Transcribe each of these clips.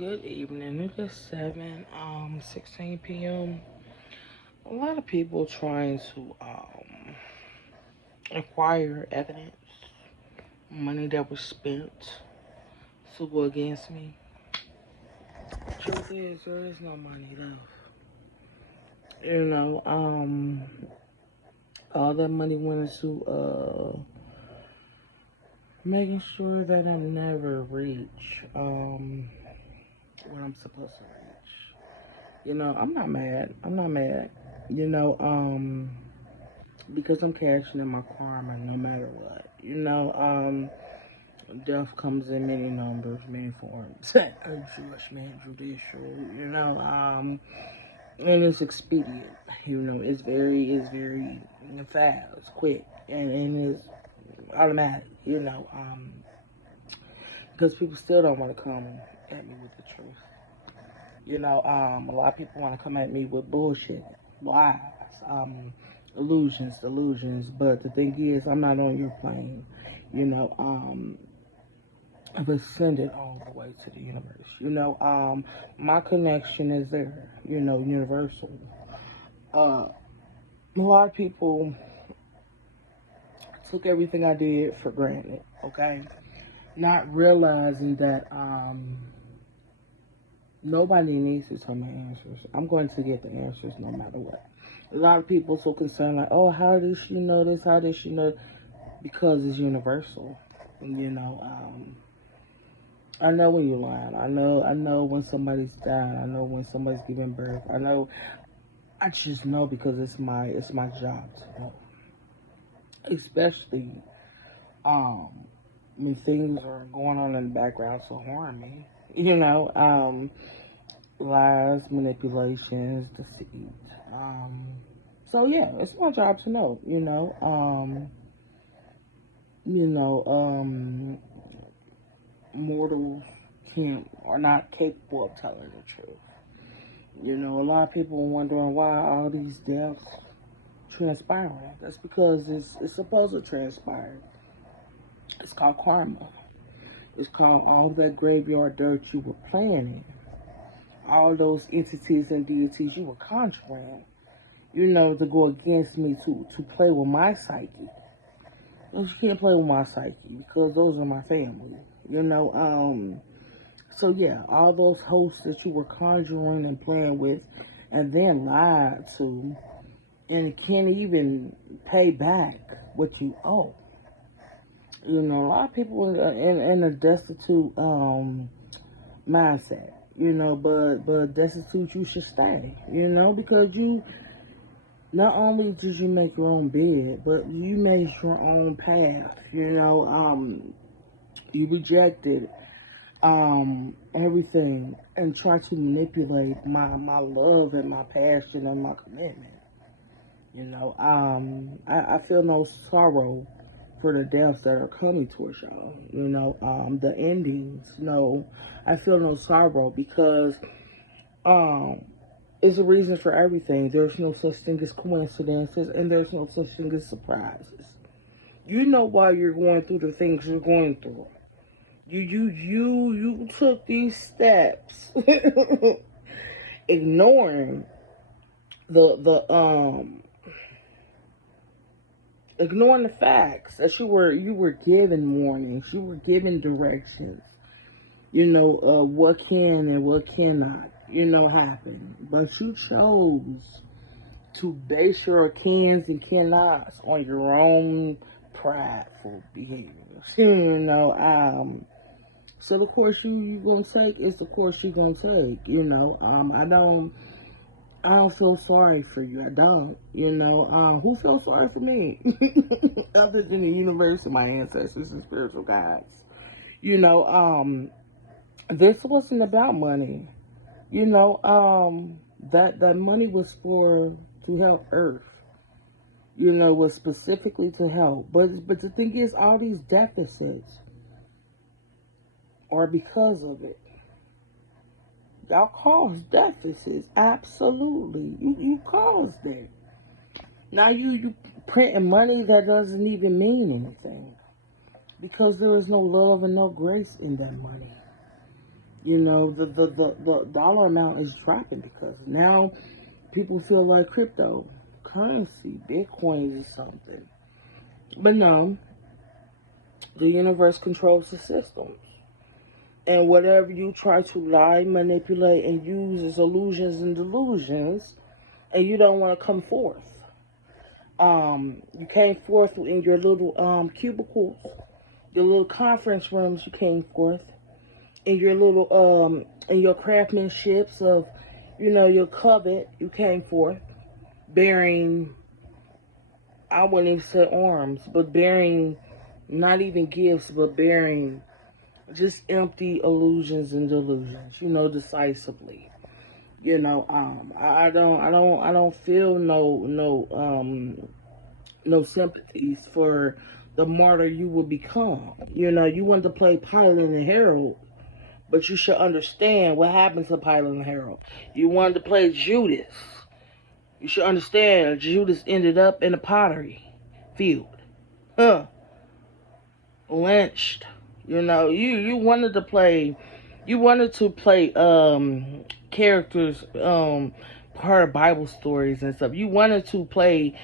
Good evening. It is 16 p.m. A lot of people trying to acquire evidence, money that was spent to go against me. Truth is, there is no money left. You know, all that money went into making sure that I never reach what I'm supposed to reach. I'm not mad. I'm not mad. You know, because I'm cashing in my karma no matter what. Death comes in many numbers, many forms. A Jewish man, judicial, and it's expedient. It's very fast, quick, and it's automatic. Because people still don't want to come at me with the truth. A lot of people want to come at me with bullshit, lies, delusions. But the thing is, I'm not on your plane. You know, I've ascended all the way to the universe. My connection is there. Universal. A lot of people took everything I did for granted. Okay, not realizing that nobody needs to tell me answers. I'm going to get the answers no matter what. A lot of people so concerned, like, oh, how does she know this? How does she know? Because it's universal. I know when you're lying. I know when somebody's dying. I know when somebody's giving birth. I just know because it's my job to know. Especially when things are going on in the background to harm me. Lies, manipulations, deceit. So yeah, it's my job to know. Mortals are not capable of telling the truth. A lot of people are wondering why all these deaths transpiring. That's because it's supposed to transpire. It's called karma. It's called all that graveyard dirt you were planning. All those entities and deities you were conjuring, to go against me to play with my psyche. You can't play with my psyche because those are my family. So yeah, all those hosts that you were conjuring and playing with and then lied to and can't even pay back what you owe. A lot of people in a destitute mindset, but destitute you should stay, because you not only did you make your own bed, but you made your own path, you rejected everything and tried to manipulate my love and my passion and my commitment. I feel no sorrow for the deaths that are coming towards y'all. The endings. No, I feel no sorrow because it's a reason for everything. There's no such thing as coincidences, and there's no such thing as surprises. You know why you're going through the things you're going through. You took these steps, ignoring the ignoring the facts that you were given warnings, you were given directions. What can and what cannot, happen. But you chose to base your cans and cannots on your own prideful behaviors. So the course you gonna take is the course you gonna take. I don't feel sorry for you. I don't. Who feels sorry for me? Other than the universe and my ancestors and spiritual guides. You know, um, this wasn't about money. That money was for to help Earth. Was specifically to help. But the thing is, all these deficits are because of it. Y'all caused deficits, absolutely. You caused it. Now you printing money that doesn't even mean anything because there is no love and no grace in that money. You know, the dollar amount is dropping because now people feel like cryptocurrency, Bitcoin is something. But no, the universe controls the systems. And whatever you try to lie, manipulate, and use is illusions and delusions, and you don't want to come forth. You came forth in your little cubicles, your little conference rooms. You came forth in your little in your craftsmanships of, your covet. You came forth bearing, I wouldn't even say arms, but bearing not even gifts, but bearing just empty illusions and delusions. Decisively. I don't feel no sympathies for the martyr you will become. You want to play Pilot and Harold, but you should understand what happened to Pilot and Harold. You wanted to play Judas. You should understand Judas ended up in a pottery field. Huh. Lynched. You wanted to play characters, part of Bible stories and stuff. You wanted to play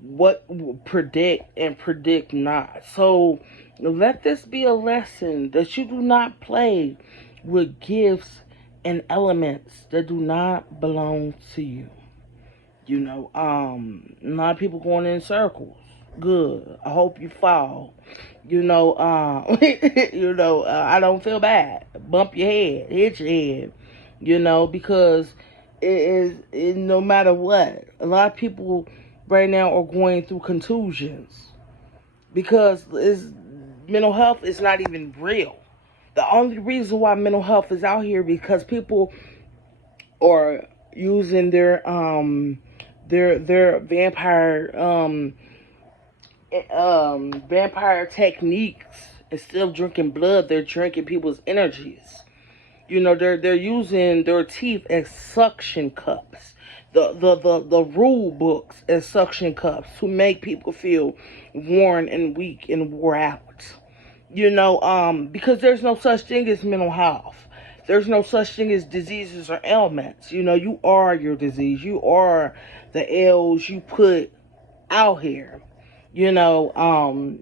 what predict and predict not. So let this be a lesson that you do not play with gifts and elements that do not belong to you. A lot of people going in circles. Good. I hope you fall. I don't feel bad. Bump your head, hit your head. Because no matter what, a lot of people right now are going through contusions because mental health is not even real. The only reason why mental health is out here because people are using their vampire techniques. Instead of drinking blood, they're drinking people's energies. They're using their teeth as suction cups. The rule books as suction cups to make people feel worn and weak and wore out. Because there's no such thing as mental health. There's no such thing as diseases or ailments. You are your disease. You are the ills you put out here. So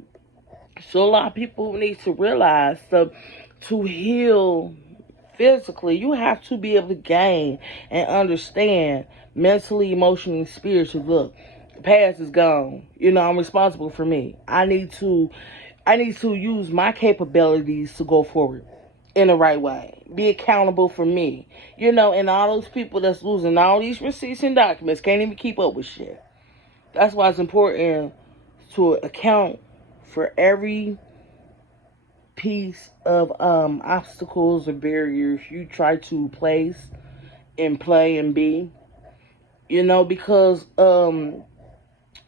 a lot of people need to realize to heal physically, you have to be able to gain and understand mentally, emotionally, spiritually. Look, the past is gone. I'm responsible for me. I need to use my capabilities to go forward in the right way. Be accountable for me. And all those people that's losing all these receipts and documents can't even keep up with shit. That's why it's important to account for every piece of obstacles or barriers you try to place and play and be. Because the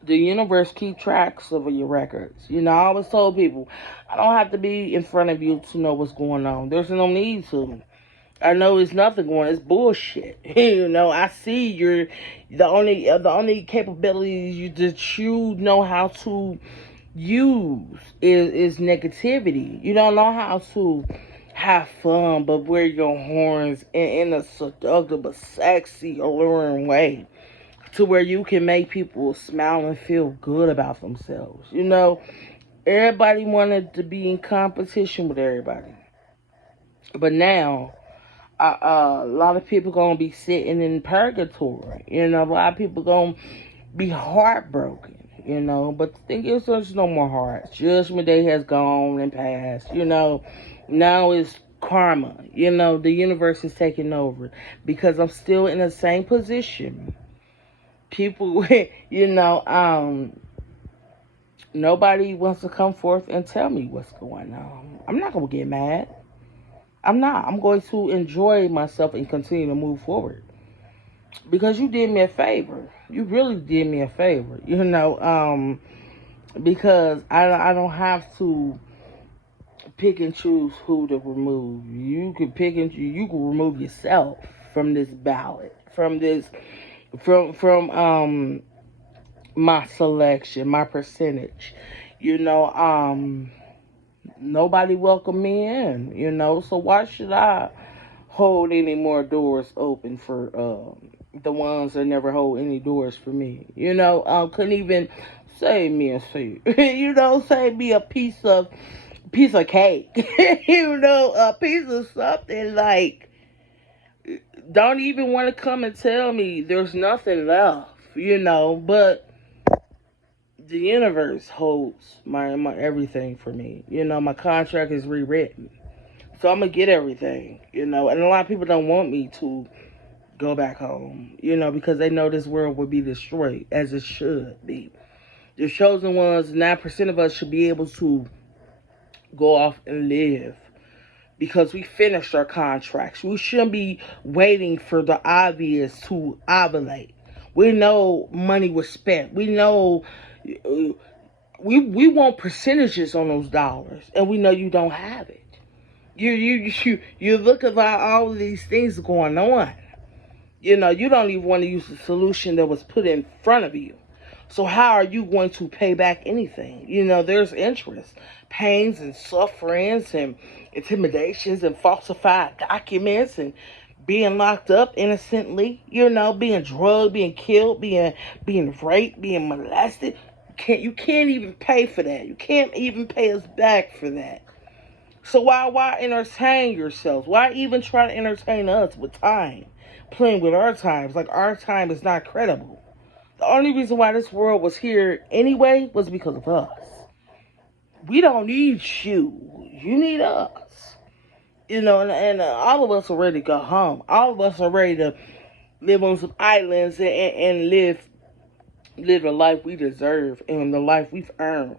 universe keep tracks of your records. I always told people, I don't have to be in front of you to know what's going on. There's no need to. I know it's nothing going. It's bullshit. I see you're the only capabilities that you know how to use is negativity. You don't know how to have fun, but wear your horns in a seductive but sexy, alluring way, to where you can make people smile and feel good about themselves. Everybody wanted to be in competition with everybody, but now a lot of people gonna be sitting in purgatory. A lot of people gonna be heartbroken. But the thing is, there's no more hearts. Judgment Day has gone and passed. Now it's karma. The universe is taking over because I'm still in the same position. People, nobody wants to come forth and tell me what's going on. I'm not gonna get mad. I'm not. I'm going to enjoy myself and continue to move forward. Because you did me a favor. You really did me a favor. Because I don't have to pick and choose who to remove. You can pick and choose. You can remove yourself from this ballot. From my selection, my percentage. Nobody welcomed me in, so why should I hold any more doors open for the ones that never hold any doors for me. Couldn't even save me a seat. Save me a piece of cake. A piece of something like don't even want to come and tell me there's nothing left. But the universe holds my everything for me. My contract is rewritten. So I'm gonna get everything, and a lot of people don't want me to go back home, because they know this world will be destroyed as it should be. The chosen ones, 9% of us should be able to go off and live because we finished our contracts. We shouldn't be waiting for the obvious to ovulate. We know money was spent. We know we want percentages on those dollars, and we know you don't have it. You look at all of these things going on. You don't even want to use the solution that was put in front of you. So how are you going to pay back anything? There's interest, pains and sufferings and intimidations and falsified documents and being locked up innocently, being drugged, being killed, being raped, being molested. You can't even pay for that. You can't even pay us back for that. So why entertain yourselves? Why even try to entertain us with time? Playing with our times like our time is not credible. The only reason why this world was here anyway was because of us. We don't need you. You need us. And all of us are ready to go home. All of us are ready to live on some islands and live the life we deserve and the life we've earned.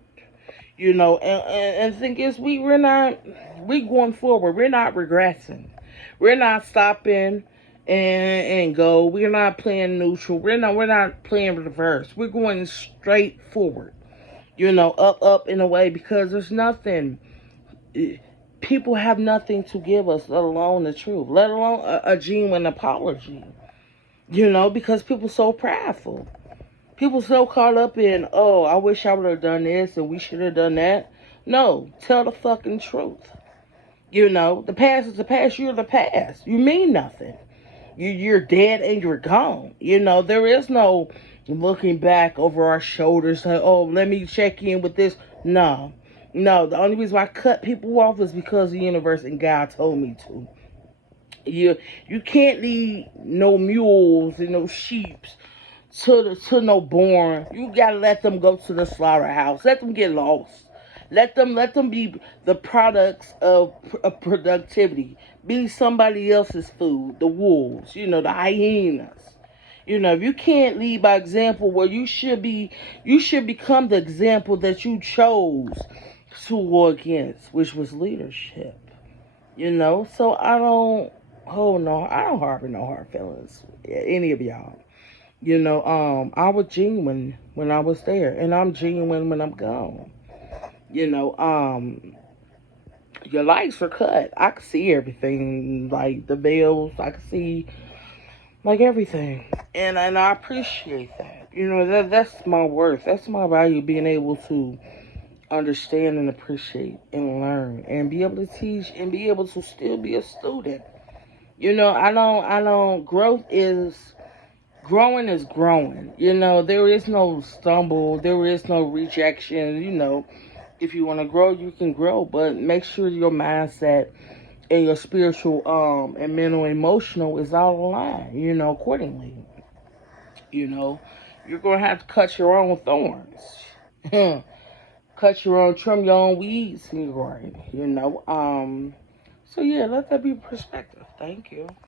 And the thing is, we going forward. We're not regressing. We're not stopping and go. We're not playing neutral. We're not playing reverse. We're going straight forward. Up in a way, because there's nothing. People have nothing to give us, let alone the truth, let alone a genuine apology. Because people so prideful. People so caught up in, oh, I wish I would have done this and we should have done that. No, tell the fucking truth. The past is the past. You're the past. You mean nothing. You're dead and you're gone. There is no looking back over our shoulders. Like, oh, let me check in with this. No. The only reason why I cut people off is because the universe and God told me to. You can't lead no mules and no sheeps to no born. You gotta let them go to the slaughterhouse. Let them get lost. Let them be the products of productivity. Be somebody else's food. The wolves, the hyenas. If you can't lead by example, well, you should become the example that you chose to war against, which was leadership. So I don't harbor no hard feelings. Any of y'all. I was genuine when I was there, and I'm genuine when I'm gone. Your lights are cut. I can see everything, like the bills. I can see like everything, and I appreciate that. That's my worth. That's my value. Being able to understand and appreciate and learn and be able to teach and be able to still be a student. I don't. Growing is growing. There is no stumble. There is no rejection. If you want to grow, you can grow, but make sure your mindset and your spiritual and mental and emotional is all aligned, accordingly. You're going to have to cut your own thorns. Trim your own weeds in your garden, So yeah, let that be perspective. Thank you.